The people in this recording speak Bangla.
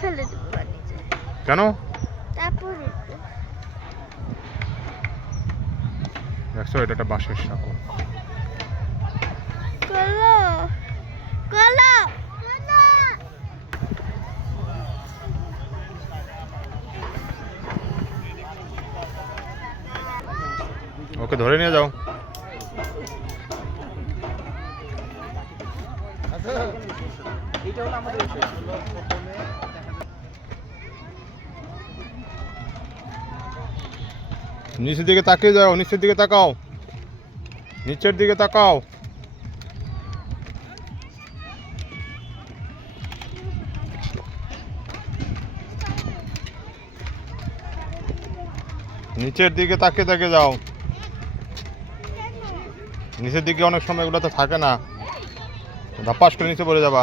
ফেলে দেবো পানিতে কেন? তারপর দেখছ এটা একটা বাঁশের সাঁকো। কলো কলো কলো ওকে ধরে নিয়ে যাও। এইটা হলো আমাদের নিচের দিকে তাকিয়ে যাও, নিচের দিকে তাকাও। নিচের দিকে তাকাও। নিচের দিকে তাকিয়ে তাকিয়ে যাও। নিচের দিকে অনেক সময় এগুলো তো থাকে না। ধাপাস করে নিচে পড়ে যাবা।